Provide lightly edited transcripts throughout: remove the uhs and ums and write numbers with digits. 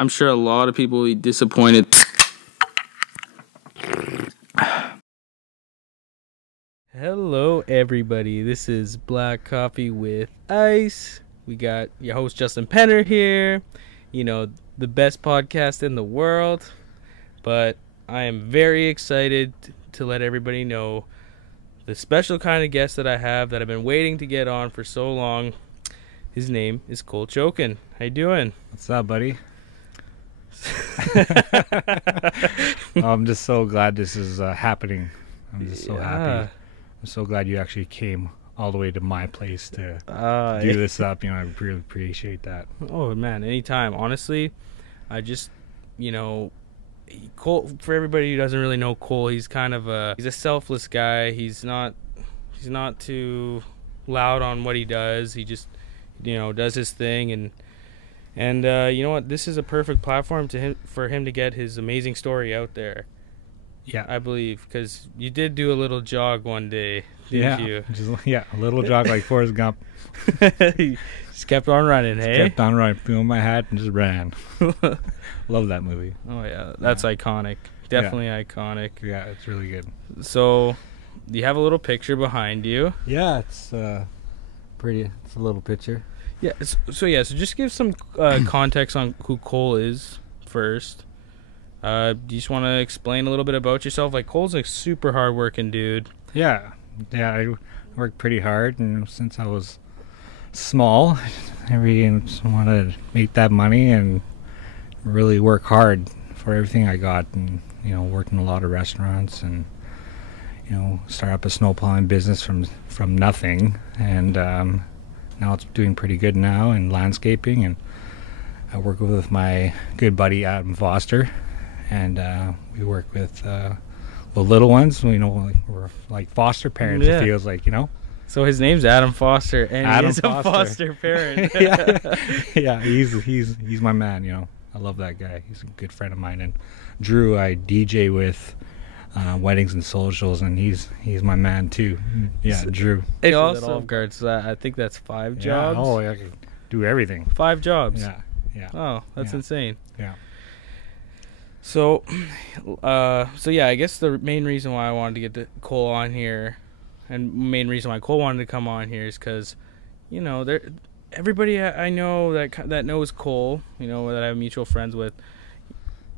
I'm sure a lot of people will be disappointed. Hello, everybody. This is Black Coffee with Ice. We got your host, Justin Penner, here. You know, the best podcast in the world. But I am very excited to let everybody know the special kind of guest that I have that I've been waiting to get on for so long. His name is Cole Choken. How you doing? What's up, buddy? I'm just so glad this is happening. I'm just so happy. I'm so glad you actually came all the way to my place to do this up. You know, I really appreciate that. Oh, man, anytime. Honestly, I just, you know, Cole, for everybody who doesn't really know Cole, he's kind of he's a selfless guy. He's not too loud on what he does. He just, you know, does his thing, and you know what? This is a perfect platform for him to get his amazing story out there. Yeah, I believe, because you did do a little jog one day, didn't you? A little jog like Forrest Gump. Just kept on running, hey? Kept on running, threw on my hat, and just ran. Love that movie. Oh, yeah, that's iconic. Definitely iconic. Yeah, it's really good. So, you have a little picture behind you. Yeah, it's pretty. It's a little picture. Yeah, so just give some context on who Cole is first. Do you just want to explain a little bit about yourself? Like, Cole's a super hard-working dude. Yeah, I work pretty hard, and since I was small, I really just wanted to make that money and really work hard for everything I got, and you know, worked in a lot of restaurants, and you know, start up a snowplowing business from nothing, and now it's doing pretty good now in landscaping, and I work with my good buddy Adam Foster. And we work with the little ones. You know, like we're like foster parents. Yeah. It feels like, you know. So his name's Adam Foster, and Adam he's a foster parent. yeah, he's my man. You know, I love that guy. He's a good friend of mine. And Drew, I DJ with weddings and socials, and he's my man too. Yeah, Drew. Hey, also Olive Garden. So I think that's 5 jobs. Oh, I can do everything. 5 jobs. Yeah. Oh, that's insane. Yeah. So yeah, I guess the main reason why I wanted to get Cole on here, and main reason why Cole wanted to come on here is because, you know, everybody I know that knows Cole, you know, that I have mutual friends with,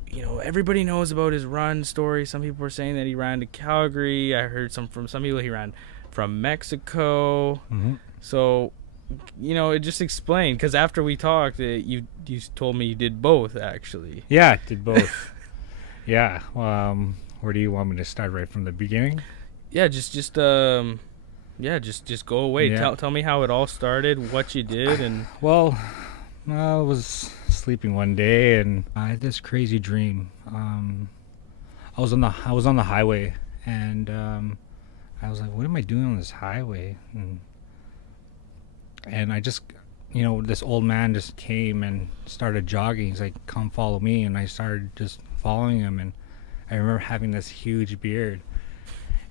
you know, everybody knows about his run story. Some people were saying that he ran to Calgary. I heard from some people he ran from Mexico. Mm-hmm. So, you know, it just explained, because after we talked, you told me you did both, actually. Yeah, I did both. Yeah. Where do you want me to start? Right from the beginning? Yeah, just go away. Yeah. Tell me how it all started, what you did, and well, I was sleeping one day and I had this crazy dream. I was on the highway, and I was like, what am I doing on this highway? And I just, you know, this old man just came and started jogging. He's like, come follow me. And I started just following him. And I remember having this huge beard.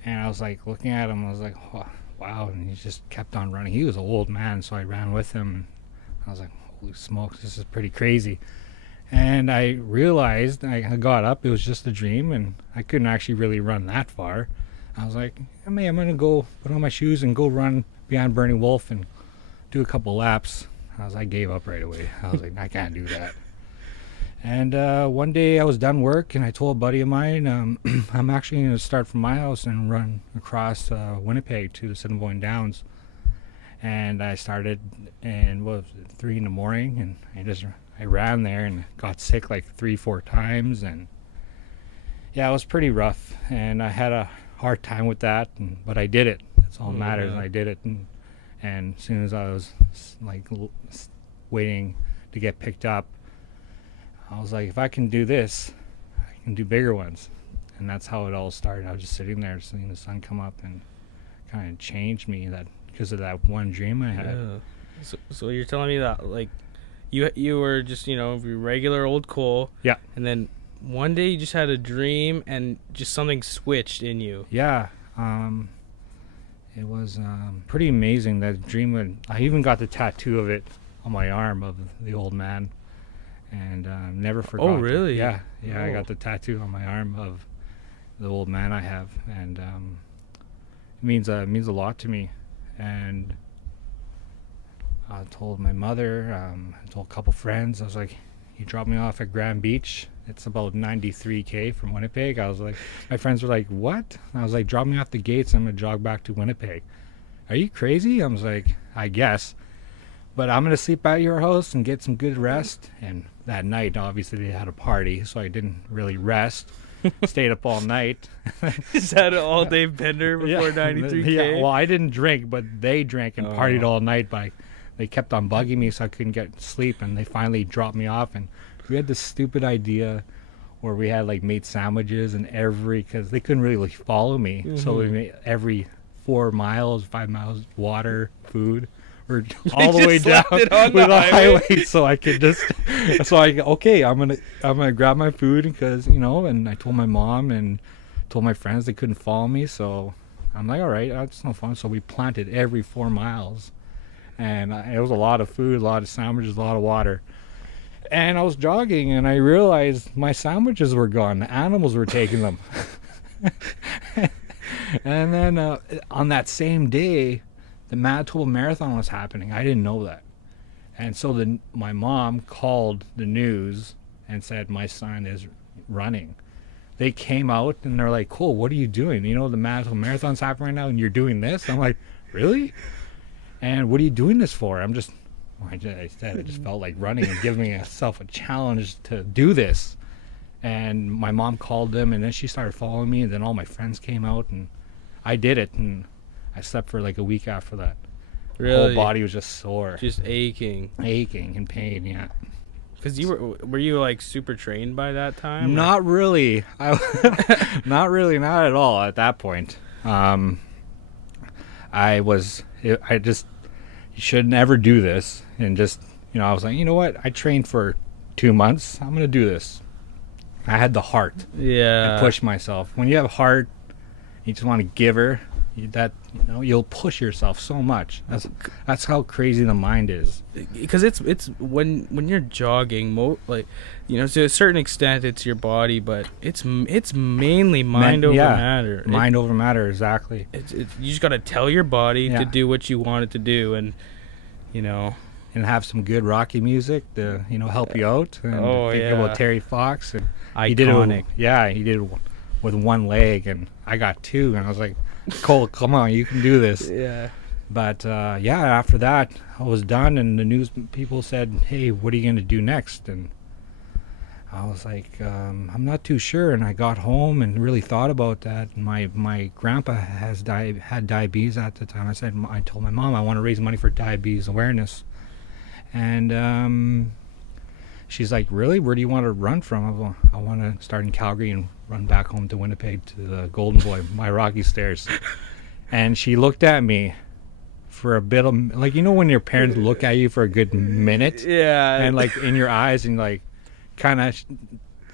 And I was like looking at him. I was like, oh, wow. And he just kept on running. He was an old man, so I ran with him. And I was like, holy smokes, this is pretty crazy. And I realized, I got up. It was just a dream. And I couldn't actually really run that far. I was like, I'm going to go put on my shoes and go run behind Burning Wolf and do a couple laps. I gave up right away. I was like, I can't do that. And one day I was done work, and I told a buddy of mine, I'm actually going to start from my house and run across Winnipeg to the Assiniboine Downs. And I started, and 3 in the morning, and I ran there and got sick like 3-4 times, and yeah, it was pretty rough, and I had a hard time with that, but I did it. That's all that matters. And I did it. And as soon as I was like waiting to get picked up, I was like, if I can do this, I can do bigger ones. And that's how it all started. I was just sitting there seeing the sun come up, and kind of changed me because of that one dream I had. Yeah. So you're telling me that, like, you were just, you know, regular old Cole. Yeah. And then one day you just had a dream and just something switched in you. Yeah. It was pretty amazing, that dream. I even got the tattoo of it on my arm of the old man. and never forgot. Oh, really? Yeah, Oh. I got the tattoo on my arm of the old man I have, and it means a lot to me. And I told my mother, I told a couple friends. I was like, he dropped me off at Grand Beach. It's about 93K from Winnipeg. I was like, my friends were like, what? And I was like, drop me off the gates. I'm going to jog back to Winnipeg. Are you crazy? I was like, I guess. But I'm going to sleep at your house and get some good rest. And that night, obviously, they had a party, so I didn't really rest. Stayed up all night. Is that an all-day bender before 93K? Yeah, well, I didn't drink, but they drank and partied all night. They kept on bugging me, so I couldn't get sleep, and they finally dropped me off. And we had this stupid idea where we had like made sandwiches and because they couldn't really follow me, so we made every 4 miles, 5 miles, water, food. Or all the way down with the highway, so I could just, okay, I'm gonna grab my food because and I told my mom and told my friends they couldn't follow me, so I'm like, all right, that's no fun. So we planted every 4 miles, and it was a lot of food, a lot of sandwiches, a lot of water. And I was jogging, and I realized my sandwiches were gone. The animals were taking them. And then on that same day, the Manitoba Marathon was happening. I didn't know that. And so my mom called the news and said, my son is running. They came out and they're like, Cole, what are you doing? The Manitoba Marathon's happening right now and you're doing this? I'm like, really? And what are you doing this for? I just felt like running and giving myself a challenge to do this. And my mom called them, and then she started following me, and then all my friends came out, and I did it, and I slept for like a week after that. Really? My whole body was just sore. Just aching In pain, yeah. Because were you like super trained by that time? Not really. Not really, not at all at that point. You should never do this. And just, I was like, you know what? I trained for 2 months. I'm going to do this. I had the heart. Yeah. To push myself. When you have heart, you just want to give her. You'll push yourself so much. That's how crazy the mind is. Because it's when you're jogging, to a certain extent, it's your body, but it's mainly mind over matter. Mind over matter, exactly. You just got to tell your body to do what you want it to do, and and have some good Rocky music to help you out. And think about Terry Fox, and iconic. He did it with one leg, and I got two, and I was like, Cole, come on, you can do this. Yeah. But after that, I was done, and the news people said, hey, what are you going to do next? And I was like, I'm not too sure. And I got home and really thought about that. My grandpa had diabetes at the time. I told my mom I want to raise money for diabetes awareness. And she's like, really? Where do you want to run from? I want to start in Calgary and run back home to Winnipeg to the Golden Boy, my Rocky Stairs. And she looked at me for a bit of, like, when your parents look at you for a good minute. Yeah. And like in your eyes and like kind of,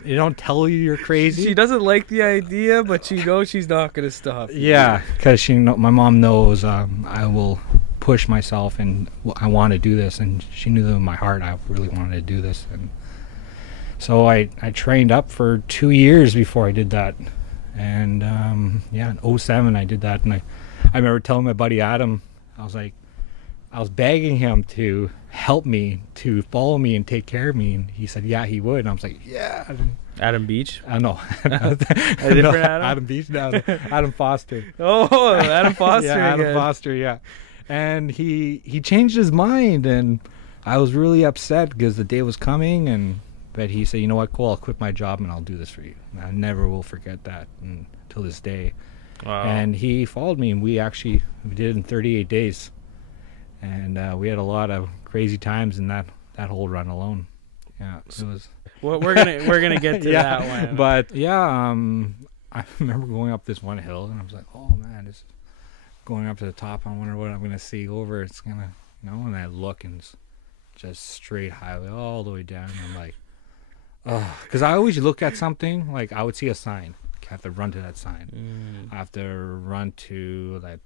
they don't tell you you're crazy. She doesn't like the idea, but she knows she's not going to stop. Yeah, because my mom knows I will push myself and I want to do this, and she knew that in my heart I really wanted to do this. And so I trained up for 2 years before I did that. And in 2007 I did that. And I remember telling my buddy Adam, I was begging him to help me, to follow me and take care of me, and he said yeah he would. And I was like, yeah. Adam Beach? No. A different Adam? Adam Beach, no. Adam Foster. Oh, Adam Foster. Yeah, Adam Foster, yeah. And he changed his mind, and I was really upset because the day was coming, but he said, you know what, Cole, I'll quit my job and I'll do this for you. And I never will forget that until this day. Wow. And he followed me, and we did it in 38 days. And we had a lot of crazy times in that whole run alone. Yeah, it was. Well, we're gonna get to that one. But I remember going up this one hill, and I was like, oh man, this. Going up to the top, I wonder what I'm gonna see over. It's gonna, and I look, and it's just straight highway all the way down. And I'm like, oh, because I always look at something, like I would see a sign, I have to run to that sign. I have to run to that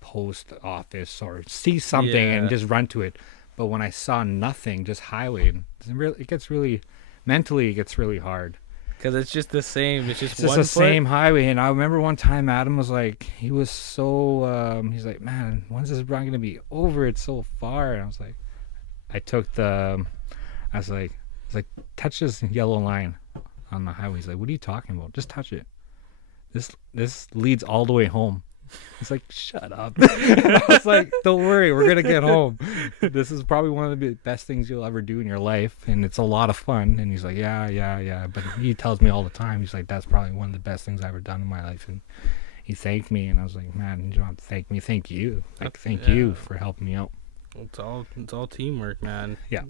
post office or see something and just run to it. But when I saw nothing, just highway, it gets really, mentally it gets really hard. Because it's just the same. It's just It's just one the foot. same highway. And I remember one time Adam was like, he was so, he's like, man, when's this run going to be over? It's so far. And I was like, I was like, touch this yellow line on the highway. He's like, what are you talking about? Just touch it. This leads all the way home. He's like, shut up. And I was like, don't worry, we're gonna get home. This is probably one of the best things you'll ever do in your life, and it's a lot of fun. And he's like, yeah. But he tells me all the time, he's like, that's probably one of the best things I've ever done in my life. And he thanked me, and I was like, man, you don't have to thank me, thank you. Like, thank you for helping me out. It's all teamwork, man. Yeah.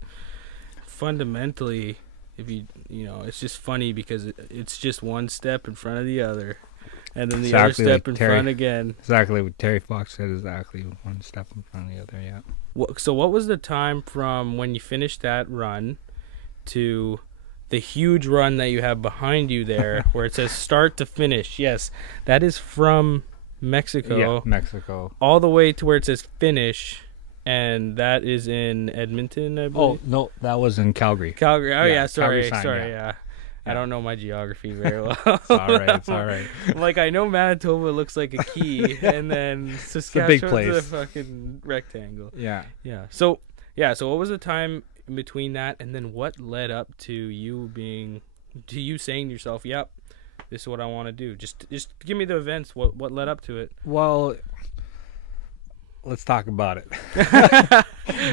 Fundamentally, if you know, it's just funny because it's just one step in front of the other. And then the other step in front again. Exactly what Terry Fox said, exactly one step in front of the other, yeah. So what was the time from when you finished that run to the huge run that you have behind you there where it says start to finish? Yes, that is from Mexico. Yeah, Mexico. All the way to where it says finish, and that is in Edmonton, I believe. Oh, no, that was in Calgary. Calgary. Oh, yeah, sorry, Calgary sign, yeah. I don't know my geography very well. It's all right. Like, I know Manitoba looks like a key, and then Saskatchewan's big place. a fucking rectangle. Yeah. So what was the time in between that, and then what led up to you saying to yourself, yep, this is what I want to do? Just give me the events. What led up to it? Well, let's talk about it.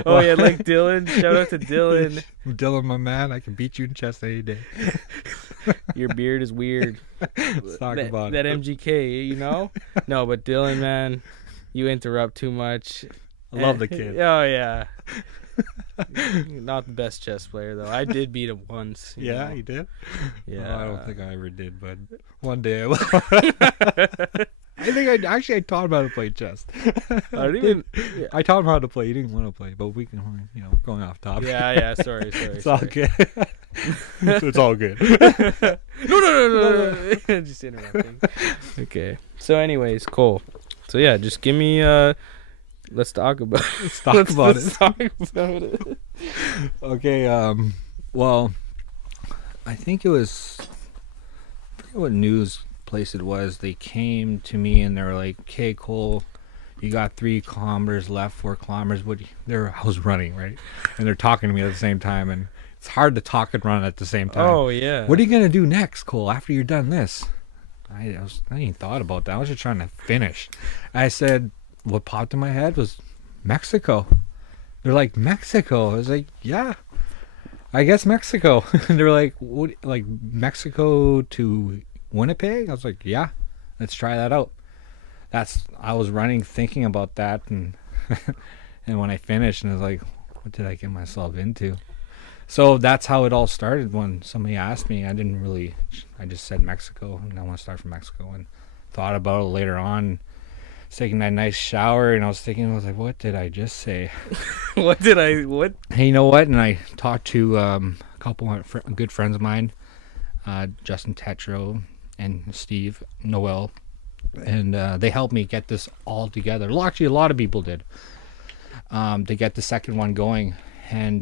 Oh, yeah, like Dylan. Shout out to Dylan. Dylan, my man, I can beat you in chess any day. Your beard is weird. Let's talk about that it. MGK, you know? No, but Dylan, man, you interrupt too much. I love the kid. Oh, yeah. Not the best chess player, though. I did beat him once. Yeah, you did? Yeah. Oh, I don't think I ever did, but one day I will. I think I taught him how to play chess. I taught him how to play. He didn't want to play, but we can, going off topic. Yeah. Sorry. It's all good. It's all good. No. Just interrupting. Okay. So, anyways, Cole. So yeah, just give me. Let's talk about. Let's talk about it. Okay. Well, I think it was. I forget what news place it was. They came to me and they were like, "Okay, Cole, you got 3 kilometers left, 4 kilometers. I was running, right? And they're talking to me at the same time, and it's hard to talk and run at the same time. Oh yeah. What are you gonna do next, Cole? After you're done this? I didn't even thought about that. I was just trying to finish. I said, what popped in my head was Mexico. They're like, Mexico. I was like, yeah, I guess Mexico. And they're like, what? Like Mexico to Winnipeg? I was like, yeah, let's try that out. I was running thinking about that, and and when I finished, and I was like, what did I get myself into? So that's how it all started. When somebody asked me, I just said Mexico, and I want to start from Mexico, and thought about it later on. I was taking that nice shower, and I was like, what did I just say? What? Hey, you know what? And I talked to a couple of good friends of mine, Justin Tetro and Steve Noel, and they helped me get this all together. Well, actually, a lot of people did, to get the second one going. And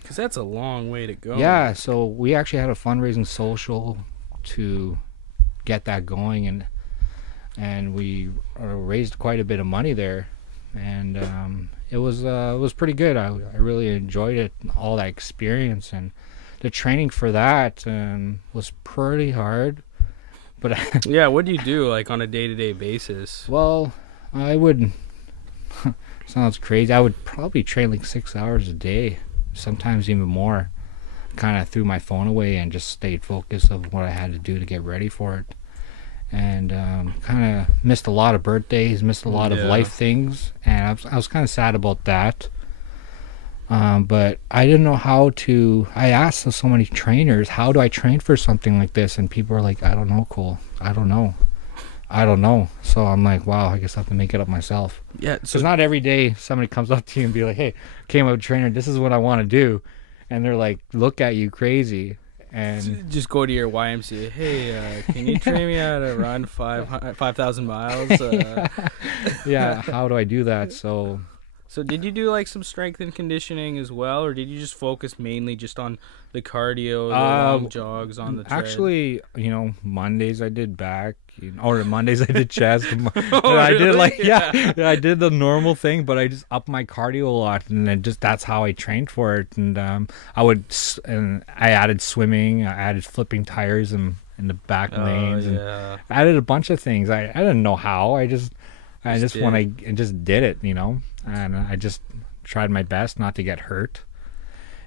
because that's a long way to go. Yeah, so we actually had a fundraising social to get that going, and we raised quite a bit of money there, and it was pretty good. I really enjoyed it, all that experience, and the training for that was pretty hard. But yeah, what do you do like on a day-to-day basis? Well, I would. Sounds crazy. I would probably train like 6 hours a day, sometimes even more. Kind of threw my phone away and just stayed focused of what I had to do to get ready for it. And kind of missed a lot of birthdays, missed a lot of life things, and I was kind of sad about that. But I didn't know how to. I asked so many trainers, how do I train for something like this? And people are like, I don't know, Cole. I don't know. So I'm like, wow, I guess I have to make it up myself. Yeah. So it's not every day somebody comes up to you and be like, hey, came up with a trainer, this is what I want to do. And they're like, look at you crazy. And just go to your YMCA. Hey, can you train me how to run 5,000 miles? Yeah, how do I do that? So So did you do like some strength and conditioning as well, or did you just focus mainly just on the cardio, the long jogs on the tread? Actually, Mondays I did back, or Mondays I did chest. Oh, I did really? yeah, I did the normal thing, but I just upped my cardio a lot, and then just that's how I trained for it. And I added swimming, I added flipping tires in the back lanes, and I added a bunch of things. I didn't know how. I just did it, and I just tried my best not to get hurt.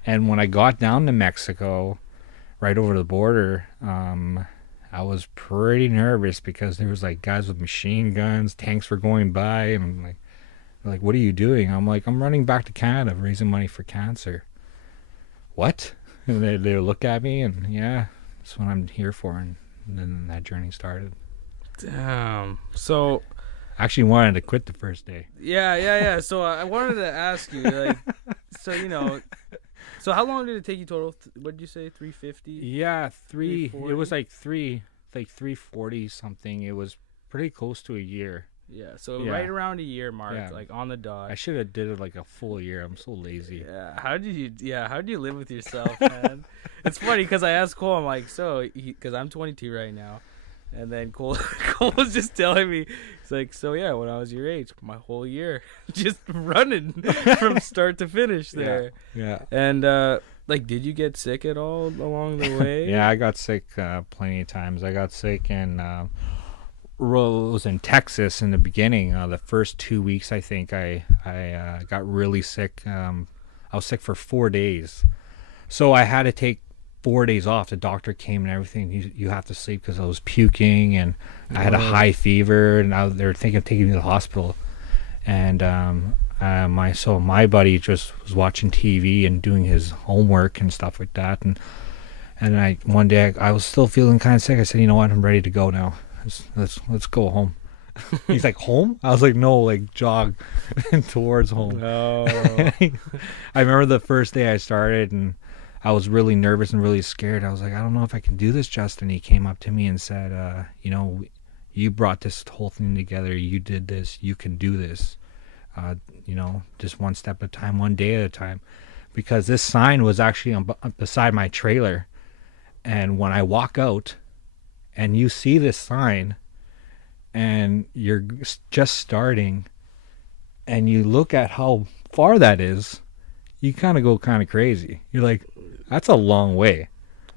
And when I got down to Mexico, right over the border, I was pretty nervous because there was like guys with machine guns, tanks were going by, and like, what are you doing? I'm like, I'm running back to Canada, raising money for cancer. What? And they look at me, and yeah, that's what I'm here for. And then that journey started. Damn. So I actually wanted to quit the first day. Yeah. So I wanted to ask you, like, so so how long did it take you total? What did you say, 350? Yeah, 340? It was like 340 something. It was pretty close to a year. Yeah, so right around a year mark, like on the dot. I should have did it like a full year. I'm so lazy. Yeah, how do you live with yourself, man? It's funny because I asked Cole, I'm like, so, because I'm 22 right now. And then Cole was just telling me, he's like, so yeah, when I was your age, my whole year, just running from start to finish there. Yeah. And, like, did you get sick at all along the way? Yeah, I got sick plenty of times. I got sick in, it was in Texas in the beginning. The first 2 weeks, I think, I got really sick. I was sick for 4 days. So I had to take 4 days off. The doctor came and everything. You have to sleep because I was puking and I had a high fever, and they were thinking of taking me to the hospital. And my buddy just was watching TV and doing his homework and stuff like that. And one day I was still feeling kind of sick. I said, you know what, I'm ready to go now. Let's go home. He's like, home? I was like, no, like jog towards home. No. I remember the first day I started, and I was really nervous and really scared. I was like, I don't know if I can do this, Justin. He came up to me and said, you brought this whole thing together. You did this. You can do this. Just one step at a time, one day at a time. Because this sign was actually beside my trailer. And when I walk out and you see this sign and you're just starting and you look at how far that is, you kind of go kind of crazy. You're like, that's a long way.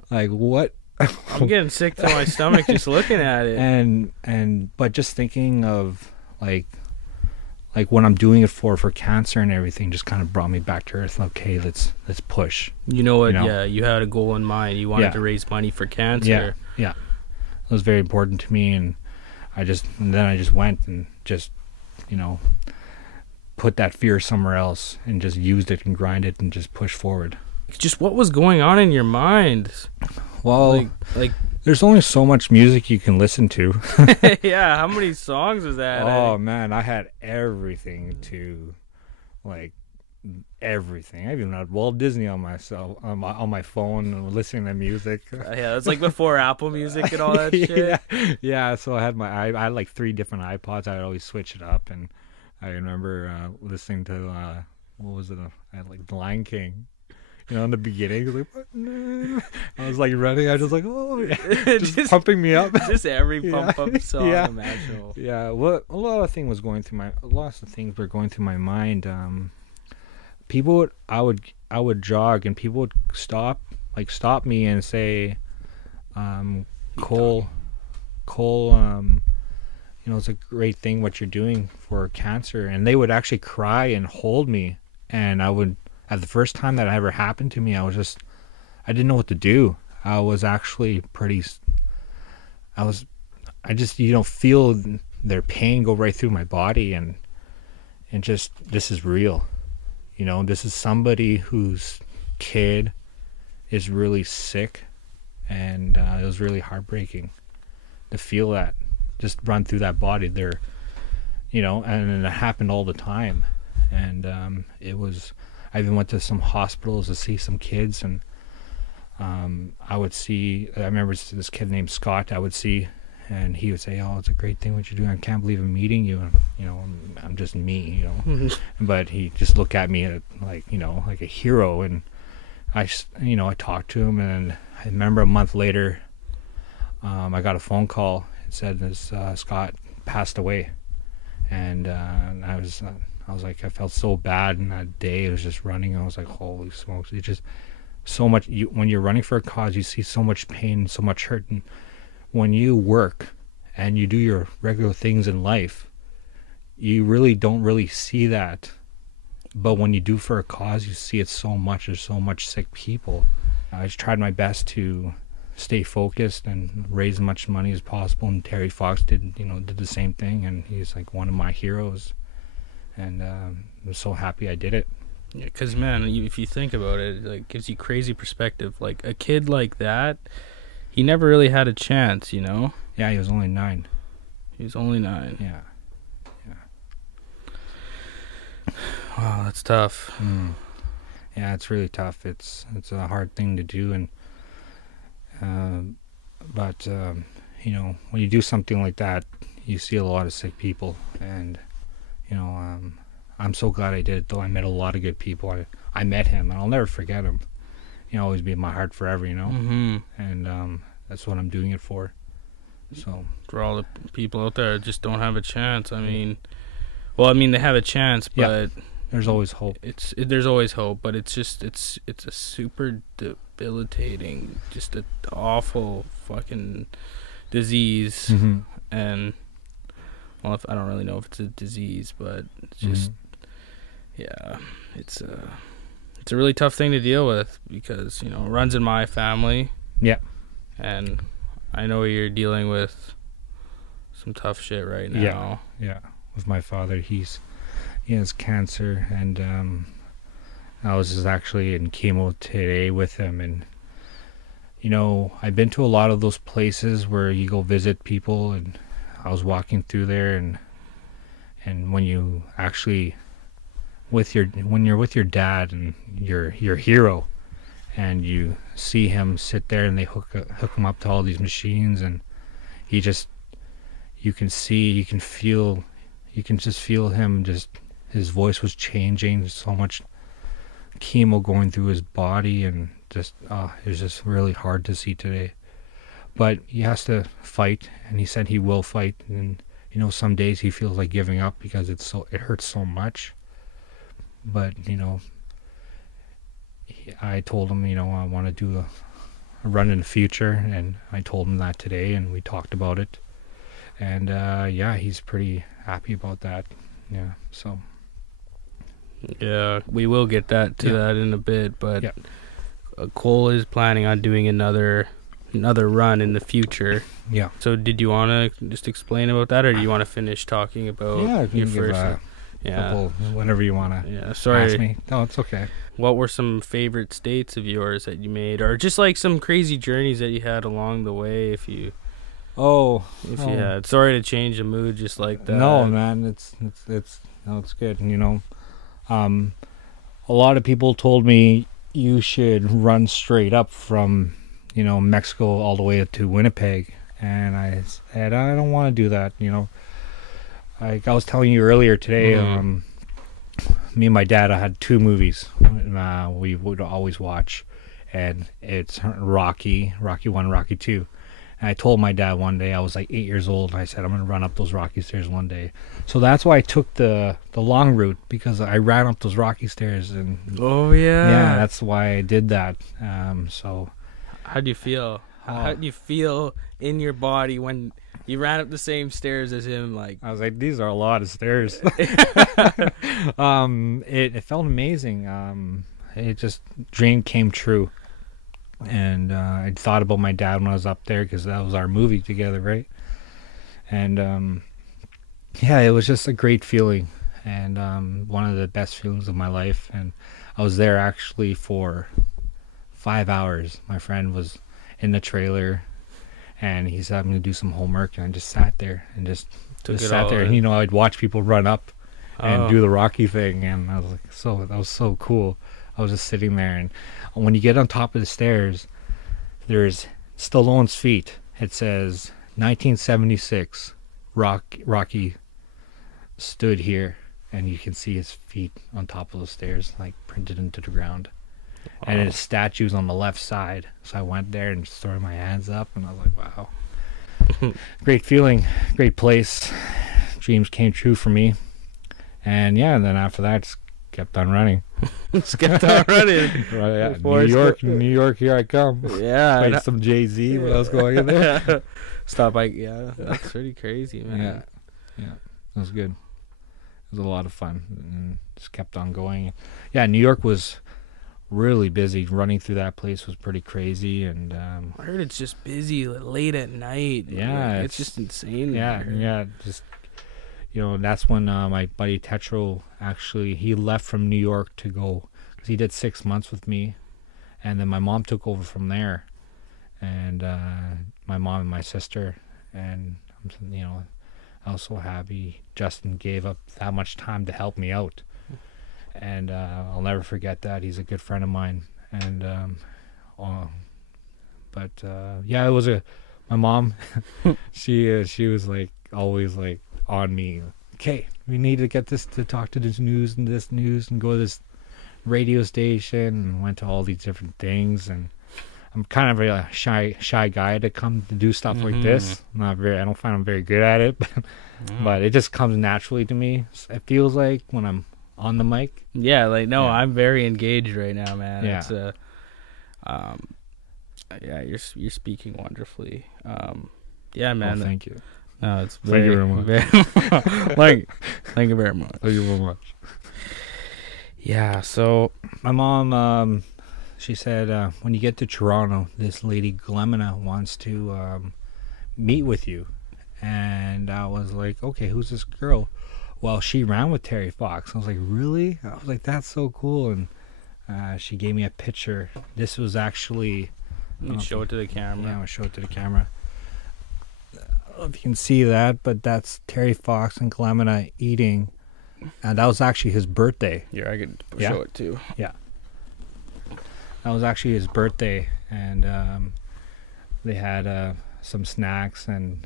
Like, what? I'm getting sick to my stomach just looking at it. But just thinking of like what I'm doing it for cancer and everything just kind of brought me back to earth. Okay, let's push. You know what? Yeah, you had a goal in mind. You wanted to raise money for cancer. Yeah. It was very important to me, and then I just went and just, put that fear somewhere else and just used it and grind it and just push forward. Just what was going on in your mind? Well, like there's only so much music you can listen to. Yeah, how many songs was that? Oh man, I had everything everything. I even had Walt Disney on on my phone and listening to music. Yeah, it's like before Apple Music and all that shit. Yeah. So I had I had like 3 different iPods. I would always switch it up, and I remember listening to what was it? I had like The Lion King. In the beginning, like, I was like running. I was just like, oh, just pumping me up. Just every pump up song imaginable. Yeah, well, a lot of things were going through my mind. I would jog, and people would stop me and say, Cole, it's a great thing what you're doing for cancer, and they would actually cry and hold me, and I would. At the first time that ever happened to me, I didn't know what to do. I was actually I just feel their pain go right through my body, and just, this is real. This is somebody whose kid is really sick, and it was really heartbreaking to feel that just run through that body there, and it happened all the time. And I even went to some hospitals to see some kids, and I remember this kid named Scott I would see, and he would say, "Oh, it's a great thing what you're doing. I can't believe I'm meeting you. And, I'm just me, But he just looked at me like, like a hero. And I talked to him, and I remember a month later, I got a phone call. It said this Scott passed away, and I was like, I felt so bad. And that day, it was just running. I was like, holy smokes! It just so much. When you're running for a cause, you see so much pain, so much hurt. And when you work and you do your regular things in life, you really don't really see that. But when you do for a cause, you see it so much. There's so much sick people. I just tried my best to stay focused and raise as much money as possible. And Terry Fox did the same thing. And he's like one of my heroes. And I'm so happy I did it. Yeah, because, man, if you think about it, it gives you crazy perspective. Like, a kid like that, he never really had a chance, Yeah, he was only 9. He was only 9. Yeah. Wow, that's tough. Yeah, it's really tough. It's a hard thing to do, and but when you do something like that, you see a lot of sick people, and I'm so glad I did it. Though I met a lot of good people. I met him, and I'll never forget him. Always be in my heart forever. Mm-hmm. And that's what I'm doing it for. So for all the people out there that just don't have a chance. I mean, they have a chance, but there's always hope. There's always hope, but it's a super debilitating, just an awful fucking disease. Mm-hmm. And I don't really know if it's a disease, but it's just it's a really tough thing to deal with because it runs in my family. Yeah. And I know you're dealing with some tough shit right now. Yeah. With my father, he has cancer, and I was just actually in chemo today with him, and I've been to a lot of those places where you go visit people, and I was walking through there, and when you actually when you're with your dad and your hero, and you see him sit there and they hook him up to all these machines, and you can just feel him, just his voice was changing, so much chemo going through his body, and just it was just really hard to see today. But he has to fight, and he said he will fight, and some days he feels like giving up because it hurts so much. But I told him, I want to do a run in the future, and I told him that today, and we talked about it, and he's pretty happy about that. Yeah, so yeah, we will get that in a bit, but Cole is planning on doing another run in the future. Yeah. So did you want to just explain about that, or do you want to finish talking about your first? Couple, whatever you want to ask me. No, it's okay. What were some favorite states of yours that you made, or just like some crazy journeys that you had along the way? If you had. Sorry to change the mood just like that. No, man, it's good. A lot of people told me you should run straight up from Mexico all the way up to Winnipeg, and I said I don't want to do that. Like I was telling you earlier today, me and my dad, I had 2 movies we would always watch, and it's Rocky 1, Rocky 2. And I told my dad one day, I was like 8 years old, and I said I'm going to run up those Rocky stairs one day. So that's why I took the long route, because I ran up those Rocky stairs. And yeah, that's why I did that. So how do you feel? How do you feel in your body when you ran up the same stairs as him? Like, I was like, these are a lot of stairs. It felt amazing. It just dream came true. And I thought about my dad when I was up there, because that was our movie together, right? And it was just a great feeling, and one of the best feelings of my life. And I was there actually for 5 hours. My friend was in the trailer, and he said I'm going to do some homework, and I just sat there and just sat there. And I'd watch people run up and do the Rocky thing, and I was like, that was so cool. I was just sitting there, and when you get on top of the stairs, there's Stallone's feet. It says 1976, Rocky stood here, and you can see his feet on top of the stairs, like printed into the ground. Wow. And his statue's on the left side. So I went there and just threw my hands up, and I was like, wow. Great feeling, great place. Dreams came true for me. And yeah, and then after that, just kept on running. Just kept on running. Right, yeah. New York, here I come. Yeah. Played some Jay-Z when I was going in there. Stop by. Yeah, that's pretty crazy, man. Yeah, it was good. It was a lot of fun, and just kept on going. Yeah, New York was really busy. Running through that place was pretty crazy, and I heard it's just busy late at night. Yeah, it's just insane. Yeah, just that's when my buddy Tetro actually he left from New York to go because he did 6 months with me, and then my mom took over from there, and my mom and my sister, and I was so happy Justin gave up that much time to help me out. And I'll never forget that. He's a good friend of mine. And yeah, it was my mom. she was like always like on me. Okay, we need to get this to talk to this news and go to this radio station, and went to all these different things. And I'm kind of a shy guy to come to do stuff like this. I don't find I'm very good at it, but it just comes naturally to me. It feels like when I'm on the mic. Yeah, I'm very engaged right now, man. Yeah. It's yeah, you're speaking wonderfully. Yeah, man. Oh, thank you. No, it's thank you very much. Thank you very much. Thank you very much. Yeah, so my mom, she said, when you get to Toronto, this lady Glemina wants to meet with you. And I was like, okay, who's this girl? Well, she ran with Terry Fox. I was like, really? I was like, that's so cool. And she gave me a picture. This was actually... You show it to the camera. Yeah, I'll show it to the camera. I don't know if you can see that, but that's Terry Fox and Glemina eating. And that was actually his birthday. Yeah, I could show it too. Yeah. That was actually his birthday. And they had some snacks, and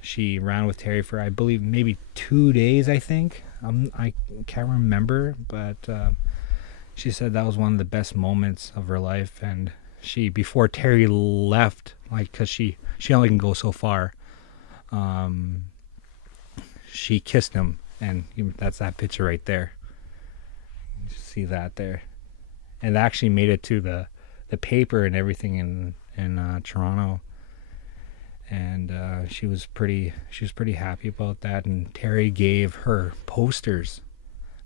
she ran with Terry for, I believe, maybe 2 days, I think. I can't remember, but she said that was one of the best moments of her life. And before Terry left, because she only can go so far, she kissed him, and that's that picture right there. You see that there. And it actually made it to the paper and everything in Toronto. And she was pretty happy about that. And Terry gave her posters,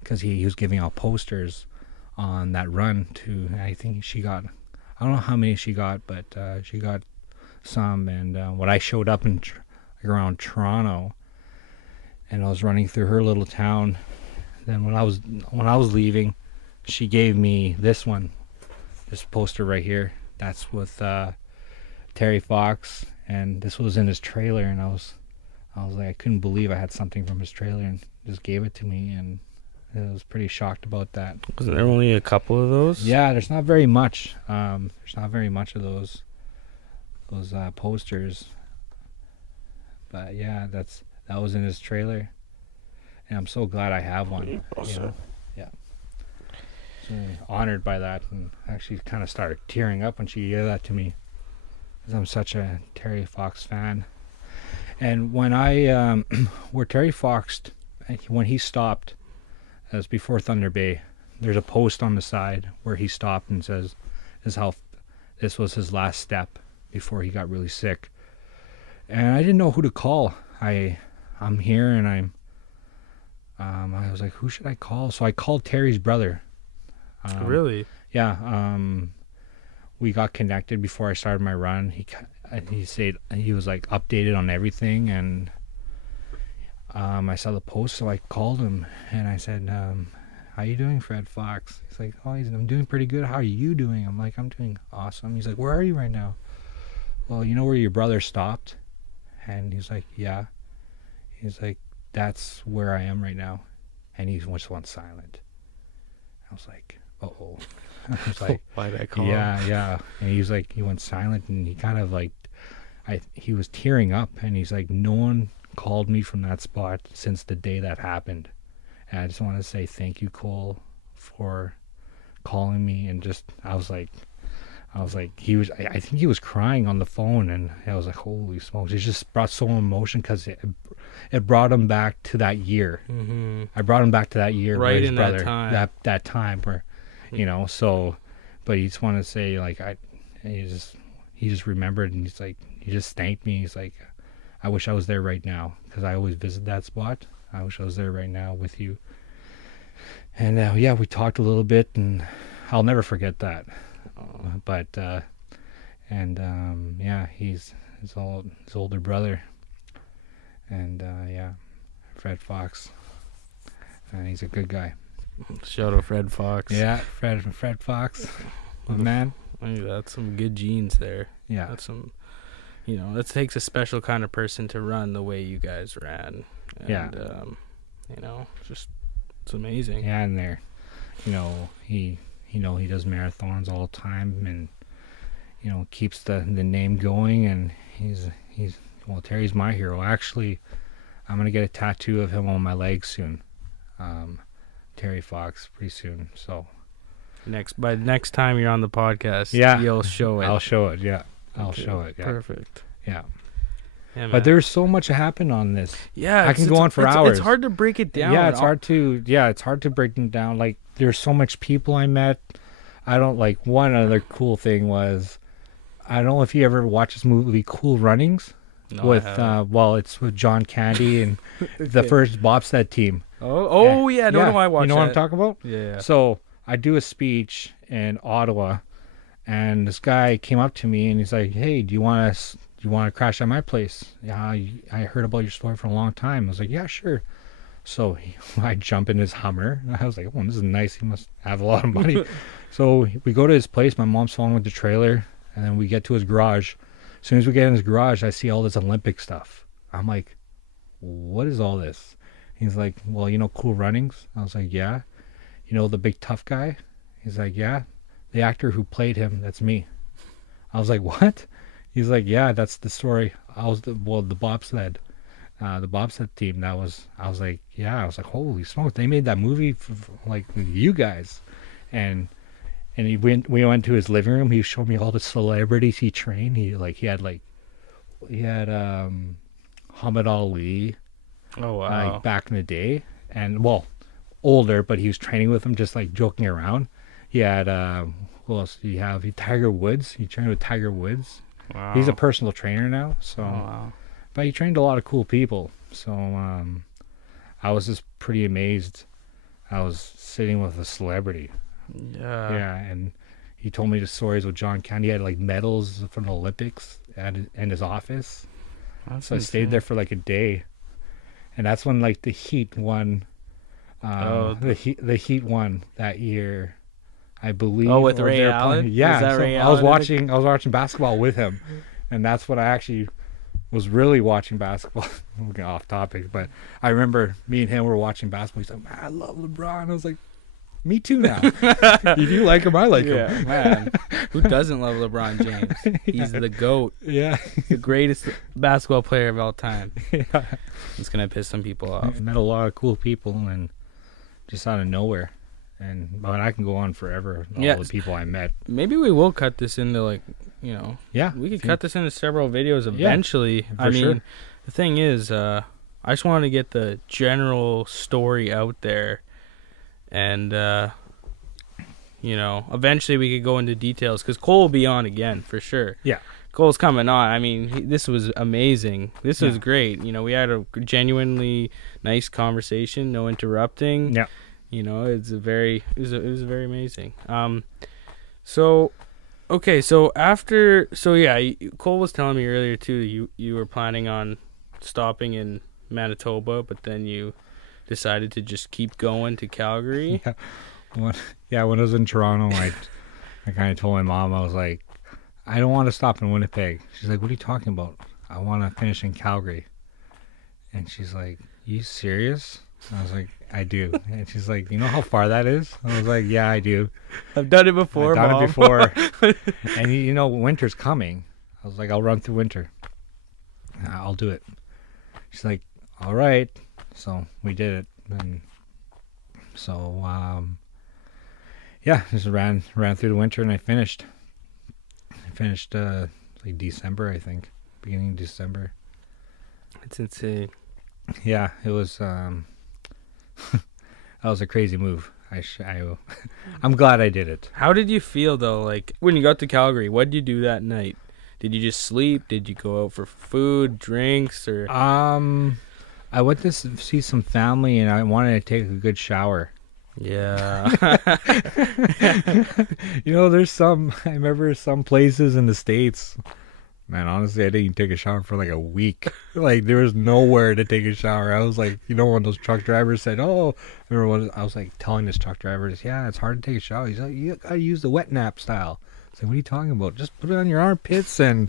because he was giving out posters on that run to, I think she got, I don't know how many she got, but she got some. And when I showed up around Toronto, and I was running through her little town, then when I was leaving, she gave me this poster right here. That's with Terry Fox. And this was in his trailer, and I was like, I couldn't believe I had something from his trailer, and just gave it to me, and I was pretty shocked about that. Wasn't there only a couple of those? Yeah, there's not very much. There's not very much of those posters. But yeah, that was in his trailer, and I'm so glad I have one. Awesome. Yeah. So honored by that, and actually kind of started tearing up when she gave that to me. I'm such a Terry Fox fan. And when where Terry Fox, when he stopped, that was before Thunder Bay, there's a post on the side where he stopped and says, this was his last step before he got really sick. And I didn't know who to call. I'm here, and I was like, who should I call? So I called Terry's brother. Really? Yeah. We got connected before I started my run. He said he was like updated on everything, and I saw the post, so I called him and I said, how you doing, Fred Fox? He's like, I'm doing pretty good. How are you doing? I'm like, I'm doing awesome. He's like, where are you right now? Well, you know where your brother stopped? And he's like, yeah. He's like, that's where I am right now. And he just went silent. I was like, uh-oh. I was like, why'd I call? Yeah. And he was like, he went silent, and he kind of like, he was tearing up, and he's like, no one called me from that spot since the day that happened. And I just want to say thank you, Cole, for calling me. And just I was like, I think he was crying on the phone, and I was like, holy smokes! It just brought so much emotion because it brought him back to that year. Mm-hmm. I brought him back to that year, right his in brother, that time. That time where, you know. So, but he just wanted to say like he just remembered, and he's like, he just thanked me. He's like, I wish I was there right now because I always visit that spot. I wish I was there right now with you. And yeah, we talked a little bit, and I'll never forget that. But yeah, he's his older brother, and yeah, Fred Fox, and he's a good guy. Shout out Fred Fox. Yeah, Fred Fox, my man. Hey, that's some good genes there. Yeah, that's some. You know, that takes a special kind of person to run the way you guys ran. And, yeah. You know, just it's amazing. Yeah, and there, you know, he does marathons all the time, and you know, keeps the name going, and he's well, Terry's my hero. Actually, I'm gonna get a tattoo of him on my leg soon. Terry Fox pretty soon. So by next time you're on the podcast, yeah, you'll show it. I'll show it. Yeah, I'll Okay, show it. Yeah. Perfect. Yeah. Yeah, but there's so much happened on this. Yeah, I can go on for hours. It's hard to break it down. Yeah, it's hard to break them down. Like, there's so much people I met. I don't like. One other cool thing was, I don't know if you ever watched this movie Cool Runnings. No, with it's with John Candy and the first bobsled team. Yeah, no, I watched. You know what I'm talking about? Yeah. So I do a speech in Ottawa, and this guy came up to me and he's like, "Hey, do you want to crash at my place? Yeah, I heard about your story for a long time." I was like, "Yeah, sure." So I jump in his Hummer. I was like, "Oh, this is nice. He must have a lot of money." So we go to his place. My mom's following with the trailer, and then we get to his garage. As soon as we get in his garage, I see all this Olympic stuff. I'm like, "What is all this?" He's like, "Well, you know Cool Runnings?" I was like, "Yeah." "You know the big tough guy?" He's like, "Yeah." "The actor who played him, that's me." I was like, "What?" He's like, "Yeah, that's the story. I was the bobsled team." I was like, "Yeah." I was like, "Holy smokes, they made that movie like you guys." And we went to his living room. He showed me all the celebrities he trained. He had Muhammad Ali. Oh wow! Like back in the day, and well, older, but he was training with him, just like joking around. He had who else do you have? Tiger Woods. He trained with Tiger Woods. Wow. He's a personal trainer now. So, wow. But he trained a lot of cool people. So I was just pretty amazed. I was sitting with a celebrity. Yeah, and he told me the stories with John Candy. He had like medals from the Olympics in his office. That's so I stayed there for like a day, and that's when like the Heat won. The Heat won that year, I believe. Oh, with Ray Allen. Yeah, so I was watching basketball with him, and that's what I actually was really watching basketball. We're getting off topic, but I remember me and him were watching basketball. He's like, "Man, I love LeBron." I was like, "Me too now." If you like him, I like him. Man, who doesn't love LeBron James? He's the GOAT. Yeah. The greatest basketball player of all time. Yeah. It's going to piss some people off. I met a lot of cool people, and just out of nowhere. But I can go on forever. All the people I met. Maybe we will cut this into Yeah. We could cut this into several videos eventually. Yeah, I mean, sure. The thing is, I just want to get the general story out there. And, eventually we could go into details because Cole will be on again for sure. Yeah. Cole's coming on. I mean, this was amazing. This was great. We had a genuinely nice conversation, no interrupting. Yeah. It was very amazing. So Cole was telling me earlier too, you were planning on stopping in Manitoba, but then you decided to just keep going to Calgary. Yeah. When I was in Toronto, I kind of told my mom, I was like, I don't want to stop in Winnipeg. She's like, "What are you talking about? I want to finish in Calgary." And she's like, "You serious?" I was like, "I do." And she's like, "You know how far that is?" I was like, "Yeah, I do. I've done it before, Mom." And winter's coming. I was like, "I'll run through winter." I'll do it. She's like, all right. So we did it. And so, yeah, just ran through the winter and I finished. Like December, I think. Beginning of December. It's insane. Yeah, it was, that was a crazy move. I'm glad I did it. How did you feel though? Like when you got to Calgary, what did you do that night? Did you just sleep? Did you go out for food, drinks, or? I went to see some family and I wanted to take a good shower. Yeah. I remember some places in the States. Man, honestly, I didn't even take a shower for like a week. Like, there was nowhere to take a shower. I was like, when those truck drivers said, oh, I remember when I was like telling this truck driver, yeah, it's hard to take a shower. He's like, you gotta use the wet nap style. I said, what are you talking about? Just put it on your armpits and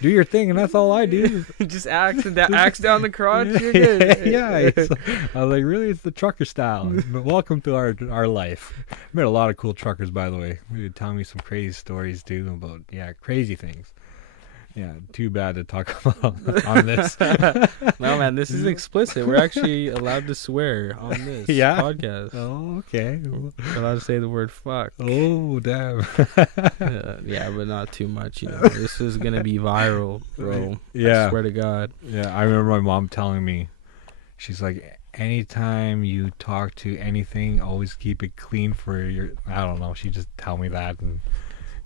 do your thing, and that's all I do. Just axe down the crotch, you're good. Yeah. I was like, really? It's the trucker style. But welcome to our life. I met a lot of cool truckers, by the way. They would tell me some crazy stories, too, about, crazy things. Yeah, too bad to talk about on this. No, man, this is explicit. We're actually allowed to swear on this podcast. Oh, okay. We're allowed to say the word fuck. Oh, damn. Yeah, but not too much, This is going to be viral, bro. Yeah. I swear to God. Yeah, I remember my mom telling me, she's like, anytime you talk to anything, always keep it clean for I don't know. She just tell me that, and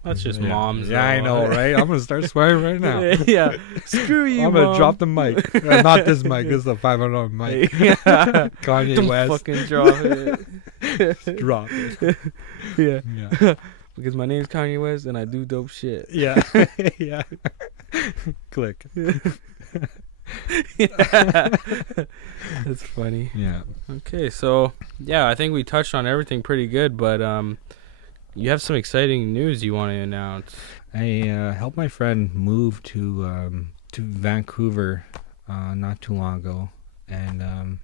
that's just moms. Yeah, I know, right? I'm gonna start swearing right now. Yeah, screw you. I'm gonna drop the mic. Not this mic. This is a $500 mic. Yeah. Kanye Don't West. fucking drop it. Drop it. Yeah. Because my name's Kanye West and I do dope shit. Yeah. Yeah. Click. Yeah. That's funny. Yeah. Okay, so I think we touched on everything pretty good, but you have some exciting news you want to announce. I helped my friend move to Vancouver not too long ago, and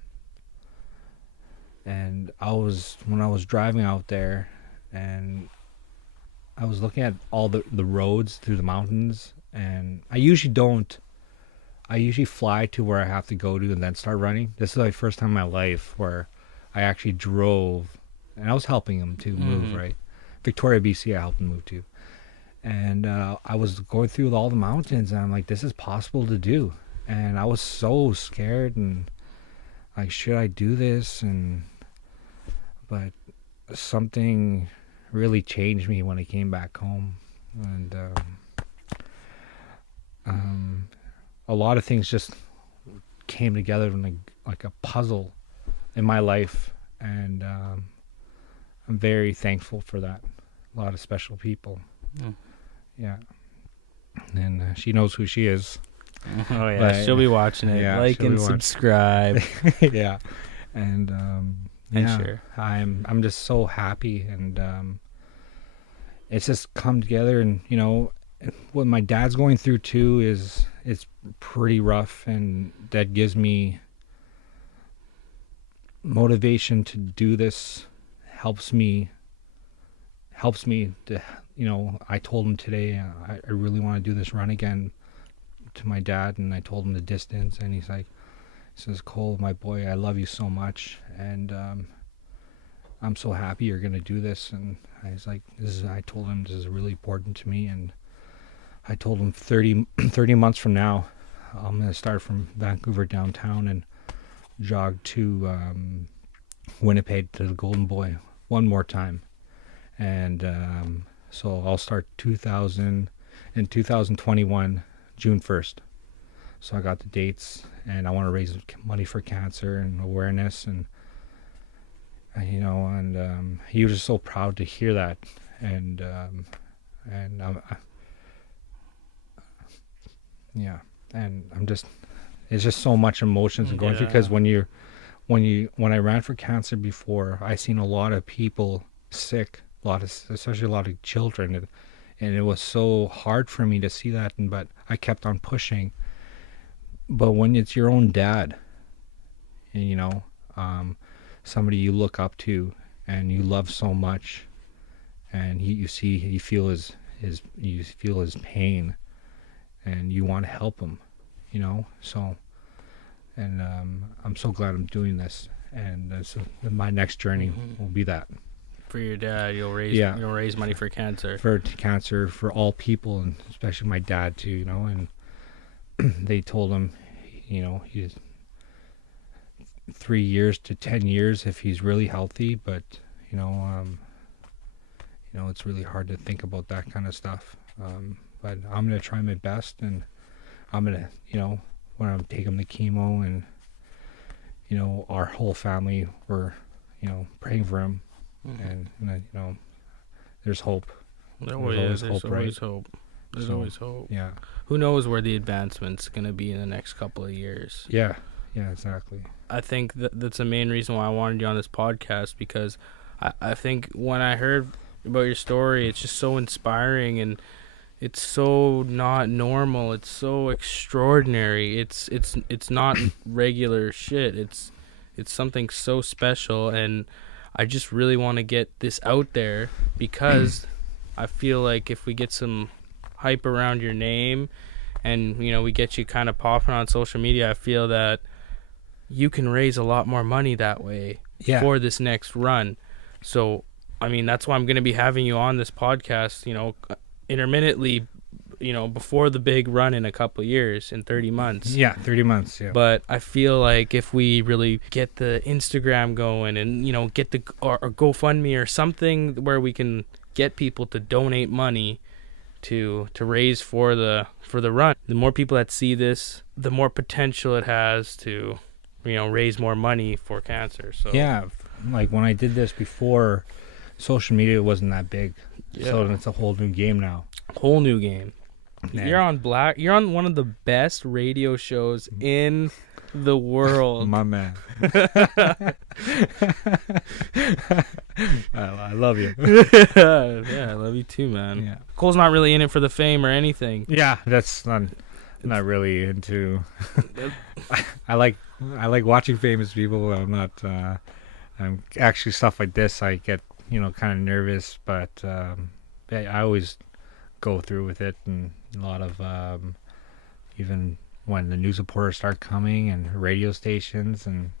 when I was driving out there, and I was looking at all the roads through the mountains, and I usually fly to where I have to go to and then start running. This is my first time in my life where I actually drove, and I was helping him to move, right? Victoria, BC, I helped him move to. And I was going through all the mountains, and I'm like, this is possible to do. And I was so scared, and like, should I do this? But something really changed me when I came back home. And a lot of things just came together like a puzzle in my life. And I'm very thankful for that. A lot of special people. Yeah. And she knows who she is. Oh, yeah. But she'll be watching it. Yeah, like and subscribe. Yeah. And sure. I'm just so happy. And it's just come together. And, what my dad's going through, too, it's pretty rough. And that gives me motivation to do this. Helps me to, I told him today, I really want to do this run again to my dad, and I told him the distance, and he says, Cole, my boy, I love you so much, and I'm so happy you're going to do this. And I was like, I told him this is really important to me, and I told him 30 months from now, I'm going to start from Vancouver downtown and jog to Winnipeg to the Golden Boy one more time. And so I'll start 2021 June 1st. So I got the dates, and I want to raise money for cancer and awareness, and he was just so proud to hear that, and I'm just, it's just so much emotions going through, because when I ran for cancer before, I seen a lot of people sick, especially a lot of children, and it was so hard for me to see that, but I kept on pushing. But when it's your own dad, and somebody you look up to and you love so much, and you feel his pain, and you want to help him, you know. So, and I'm so glad I'm doing this, and so my next journey will be that. For your dad, you'll raise money for cancer. For cancer, for all people, and especially my dad too, you know. And they told him, you know, he's 3 years to 10 years if he's really healthy, but you know, it's really hard to think about that kind of stuff. But I'm gonna try my best, and I'm gonna, you know, when I'm taking the chemo, and you know, our whole family were, you know, praying for him. And you know, there's hope. There's always hope. There's always hope. Yeah. Who knows where the advancement's gonna be in the next couple of years? Yeah. Yeah. Exactly. I think that's the main reason why I wanted you on this podcast, because I think when I heard about your story, it's just so inspiring, and it's so not normal. It's so extraordinary. It's not regular shit. It's something so special, and I just really want to get this out there, because I feel like if we get some hype around your name, and you know, we get you kind of popping on social media, I feel that you can raise a lot more money that way for this next run. So, I mean, that's why I'm going to be having you on this podcast, you know, intermittently, you know, before the big run in a couple of years, in 30 months. Yeah, 30 months, yeah. But I feel like if we really get the Instagram going, and, you know, get the or GoFundMe or something where we can get people to donate money to raise for the run, the more people that see this, the more potential it has to, you know, raise more money for cancer. So yeah, like when I did this before, social media wasn't that big. Yeah. So it's a whole new game now. Whole new game. Man. You're on one of the best radio shows in the world. My man. I love you. Yeah, I love you too, man. Yeah. Cole's not really in it for the fame or anything. Yeah, that's not really into. I like watching famous people. I'm not. I'm actually, stuff like this, I get, you know, kind of nervous, but I always go through with it, and a lot of even when the news reporters start coming, and radio stations, and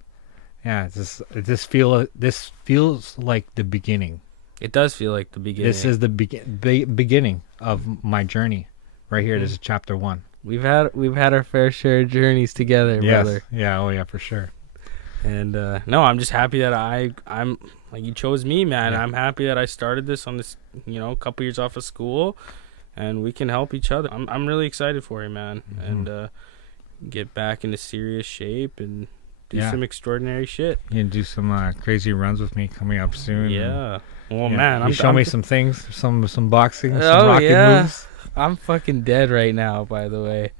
yeah, this feels like the beginning. It does feel like the beginning. This is the beginning of my journey right here. This is chapter 1. We've had our fair share of journeys together, brother. Yeah, oh yeah, for sure. And no, I'm just happy that I'm like, you chose me, man. Yeah. I'm happy that I started this on this, you know, a couple years off of school, and we can help each other. I'm really excited for you, man. And get back into serious shape and do some extraordinary shit. You can do some crazy runs with me coming up soon. Yeah. Well, man, you show me some things, some boxing, some rocket moves. I'm fucking dead right now, by the way.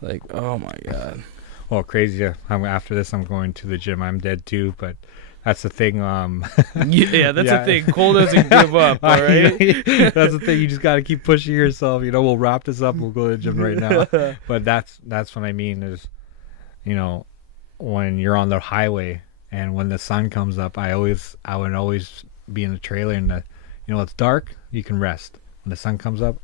Like, oh my god. Well, crazy. After this, I'm going to the gym. I'm dead too, but that's the thing. Yeah, that's the thing. Cole doesn't give up, all right? That's the thing. You just got to keep pushing yourself. You know, we'll wrap this up. We'll go to the gym right now. But that's what I mean is, you know, when you're on the highway and when the sun comes up, I would always be in the trailer, and you know, it's dark, you can rest. When the sun comes up,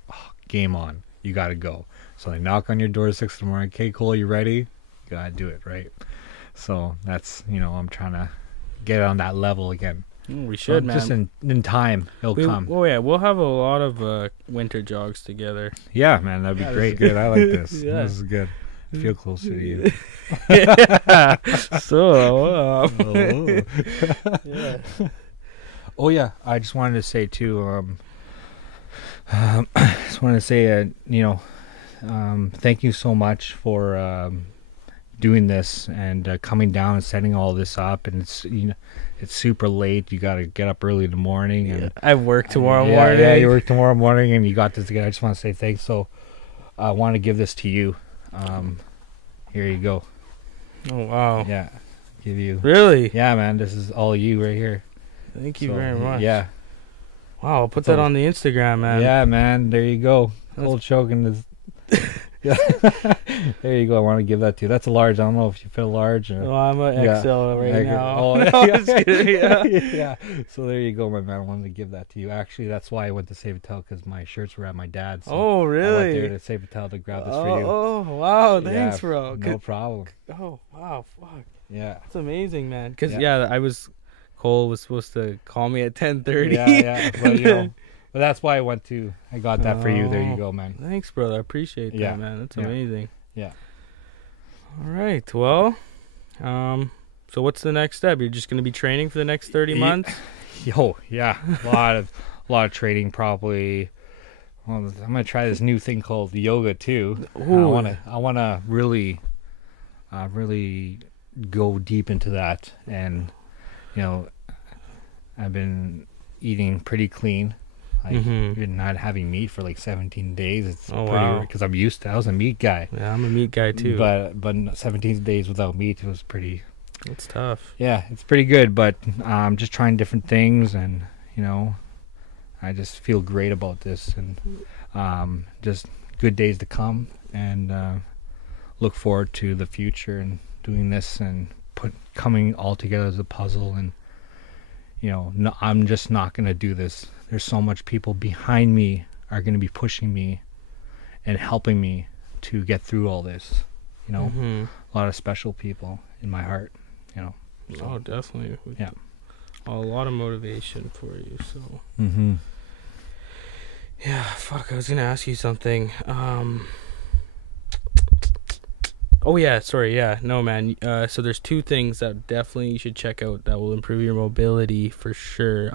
game on. You got to go. So they knock on your door at 6 in the morning. Okay, Cole, you ready? You got to do it, right? So that's, you know, I'm trying to get on that level again. We should, man. Just in time, it'll come. Oh, yeah, we'll have a lot of winter jogs together. Yeah, man, that'd be great. Good. I like this. Yeah. This is good. I feel closer to you. Yeah. So, yeah. Oh, yeah, I just wanted to say, too, you know, thank you so much for doing this and coming down and setting all this up. And it's, you know, it's super late. You got to get up early in the morning. And I work tomorrow morning. Yeah, you work tomorrow morning, and you got this together. I just want to say thanks. So I want to give this to you. Here you go. Oh, wow. Yeah. Give you. Really? Yeah, man. This is all you right here. Thank you very much. Yeah. Wow, I'll put that on the Instagram, man. Yeah, man. There you go. Cole Choken is Yeah. There you go. I want to give that to you. That's a large. I don't know if you fit a large. Or, Well, I'm an XL right now. Oh, No, I'm just kidding, yeah. Yeah. So there you go, my man. I wanted to give that to you. Actually, that's why I went to Save a Towel, because my shirts were at my dad's. So Oh, I went really? there to Save a Towel to grab this for you. Oh, wow. Yeah, Thanks, bro. No problem. Oh, wow. Fuck. Yeah. That's amazing, man. Because, Yeah. Cole was supposed to call me at 10:30. Yeah. But, you know, but that's why I got that for you. There you go, man. Thanks, brother. I appreciate that, man. That's amazing. Yeah. All right. Well, so what's the next step? You're just going to be training for the next 30 months? Yeah. A lot of training probably. Well, I'm gonna try this new thing called yoga too. Ooh. I wanna really go deep into that, and you know, I've been eating pretty clean. I've been not having meat for like 17 days. It's wow. Because I'm used to. I was a meat guy. Yeah, I'm a meat guy too. But 17 days without meat was pretty. It's tough. Yeah, it's pretty good. But I'm just trying different things, and you know, I just feel great about this, and just good days to come, and look forward to the future and doing this and coming all together as a puzzle. And you know, no, I'm just not gonna do this. There's so much people behind me are gonna be pushing me and helping me to get through all this. You know, a lot of special people in my heart. You know. So, oh, definitely. Yeah. A lot of motivation for you. So. Yeah. Fuck. I was gonna ask you something. Oh yeah, sorry, yeah. No, man. So there's two things that definitely you should check out that will improve your mobility for sure.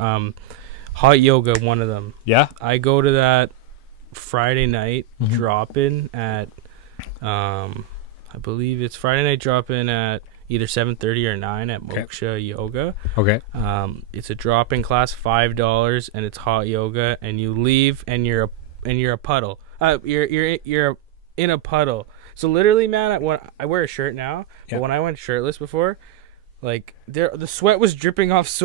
Hot yoga, one of them. Yeah. I go to that Friday night drop-in at I believe it's Friday night drop-in at either 7:30 or 9 at Moksha Yoga. Okay. It's a drop-in class, $5, and it's hot yoga, and you leave and you're a puddle. You're in a puddle. So literally, man, when I wear a shirt now, but when I went shirtless before, like the sweat was dripping off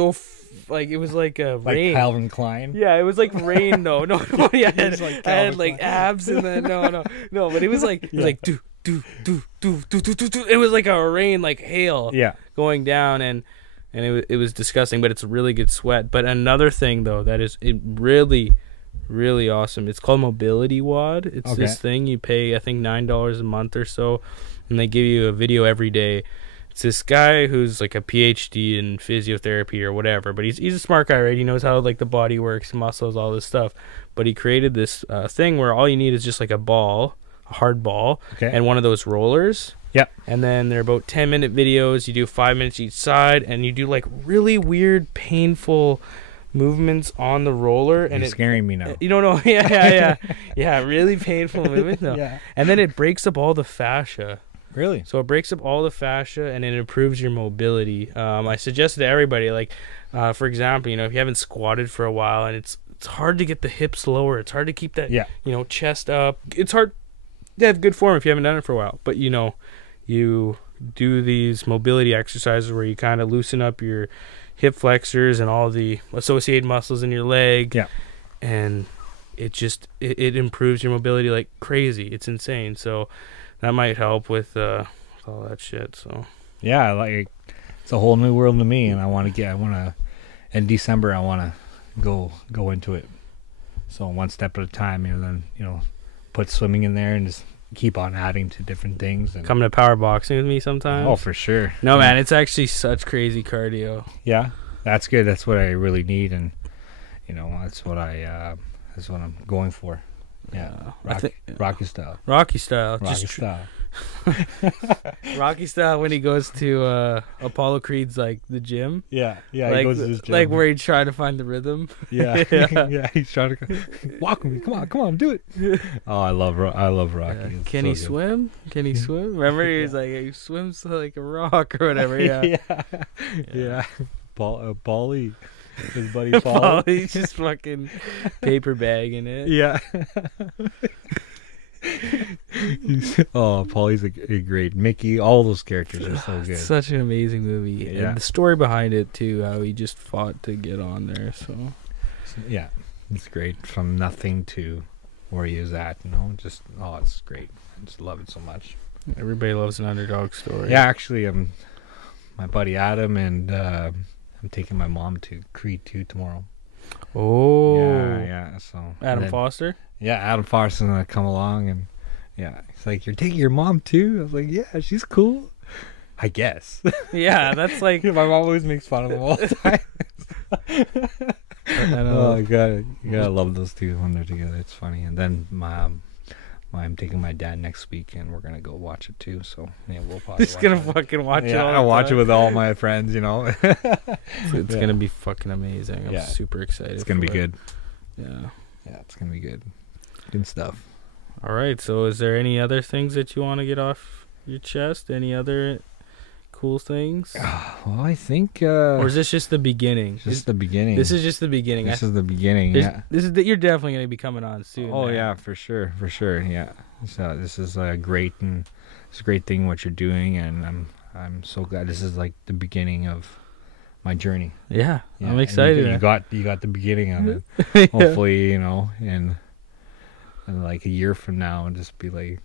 like it was like a rain. Like Calvin Klein. Yeah, it was like rain though. No, yeah, I had like Klein. abs and then no, but it was like it was like do. It was like a rain, like hail, going down, and it was disgusting. But it's a really good sweat. But another thing though that is really awesome. It's called Mobility WOD. It's this thing you pay, I think $9 a month or so, and they give you a video every day. It's this guy who's like a PhD in physiotherapy or whatever, but he's a smart guy, right? He knows how like the body works, muscles, all this stuff. But he created this thing where all you need is just like a hard ball, and one of those rollers. Yep. And then they're about 10-minute videos. You do 5 minutes each side, and you do like really weird, painful movements on the roller. And it's scaring me now. You don't know. Yeah, really painful movements. No. Yeah. And then it breaks up all the fascia. Really? So it breaks up all the fascia, and it improves your mobility. I suggest to everybody, like, for example, if you haven't squatted for a while, and it's hard to get the hips lower. It's hard to keep that, chest up. It's hard to have good form if you haven't done it for a while. But, you do these mobility exercises where you kind of loosen up your hip flexors and all the associated muscles in your leg. Yeah. And it just, it improves your mobility like crazy. It's insane. So that might help with all that shit. So yeah, like it's a whole new world to me, and in December I want to go into it. So one step at a time, then put swimming in there and just keep on adding to different things. And come to power boxing with me sometime. Oh, for sure. No, man, it's actually such crazy cardio. Yeah, that's good. That's what I really need, and that's what I'm going for. Yeah, Rocky style. Rocky style. Rocky style. Rocky style when he goes to Apollo Creed's like the gym. Yeah, he goes to his gym. Like where he's trying to find the rhythm. Yeah, he's trying to walk with me. Come on, do it. Oh, I love Rocky. Can he swim? Can he swim? Remember he was like he swims like a rock or whatever. Yeah. Yeah. Paulie. His buddy Paul. He's just fucking paper bagging it. Yeah. Paulie's a great. Mickey, all those characters are so good. It's such an amazing movie. Yeah. And the story behind it too, how he just fought to get on there. So yeah, it's great. From nothing to where he is at. You know, just it's great. I just love it so much. Everybody loves an underdog story. Yeah, actually, my buddy Adam and I'm taking my mom to Creed 2 tomorrow. Oh. Yeah. So Adam Foster? Yeah, Adam Foster's gonna come along, and yeah, he's like, "You're taking your mom too?" I was like, "Yeah, she's cool, I guess." Yeah, that's like my mom always makes fun of him all the time. Oh god, you gotta love those two when they're together. It's funny. And then I'm taking my dad next week, and we're gonna go watch it too. So yeah, we'll probably just gonna fucking watch it. I'll watch it with all my friends. You know, it's gonna be fucking amazing. I'm super excited. It's gonna be good. Yeah, it's gonna be good. Good stuff. All right. So, is there any other things that you want to get off your chest? Any other cool things? Well, I think. Or is this just the beginning? Just the beginning. This is just the beginning. This is the beginning. Yeah. You're definitely gonna be coming on soon. Oh man. Yeah, for sure. Yeah. So this is great, and it's a great thing what you're doing, and I'm so glad. This is like the beginning of my journey. Yeah. I'm excited. You got the beginning of it. Yeah. Hopefully, you know, in like a year from now, and just be like.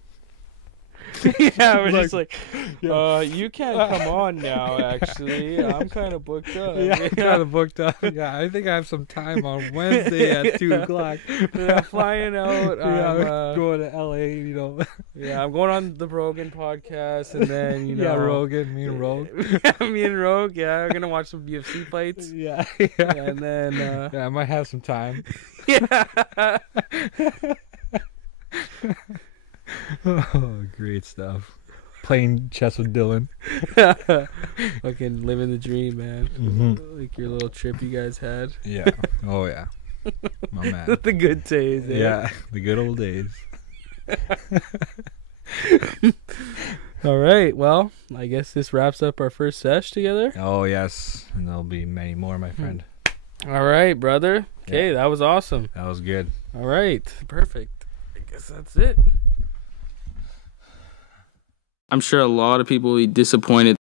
Yeah, we're just like, you can't come on now, actually. I'm kind of booked up. Yeah, I'm kind of booked up. Yeah, I think I have some time on Wednesday at 2 o'clock. Yeah, I'm flying out. I'm going to LA, you know. Yeah, I'm going on the Rogan podcast, and then, you know. Yeah, Rogan, me and Rogue. Yeah, me and Rogue, yeah. We're going to watch some UFC fights. Yeah. And then. Yeah, I might have some time. Yeah. Oh, great stuff. Playing chess with Dylan. Fucking living the dream, man. Mm-hmm. Like your little trip you guys had. Yeah. Oh, yeah. My man. The good days, eh? Yeah, the good old days. All right. Well, I guess this wraps up our first sesh together. Oh, yes. And there'll be many more, my friend. All right, brother. Okay, that was awesome. That was good. All right. Perfect. I guess that's it. I'm sure a lot of people will be disappointed